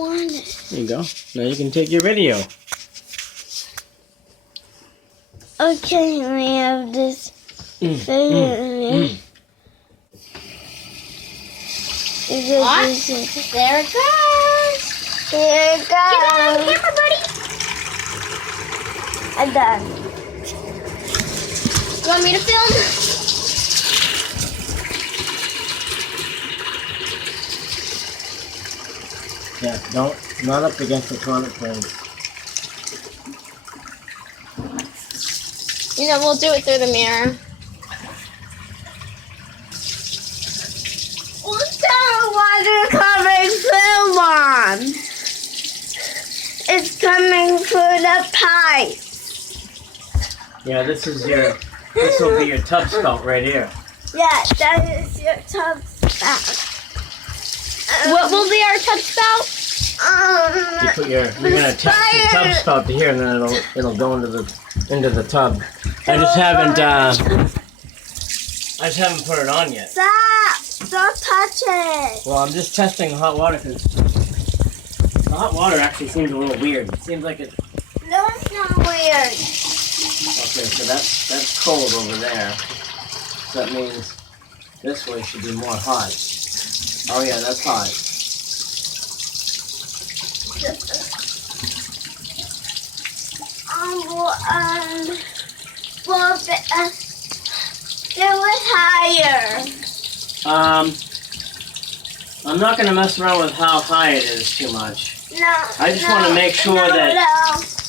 There you go. Now you can take your video. Okay, we have this video. There it goes. Here it goes. Get on the camera, buddy. I'm done. You want me to film? Yeah, not up against the toilet plate. You know, we'll do it through the mirror. What's that water coming through, Mom? It's coming through the pipe. Yeah, this will be your tub spout right here. Yeah, that is your tub spout. What will be our tub spout? You're gonna attach the tub spout to here, and then it'll go into the tub. I just haven't put it on yet. Stop! Don't touch it. Well, I'm just testing the hot water because the hot water actually seems a little weird. It seems like it. No, it's not weird. Okay, so that's cold over there. So that means this way should be more hot. Oh yeah, that's hot. Well, it was higher. I'm not gonna mess around with how high it is too much. No. I just want to make sure that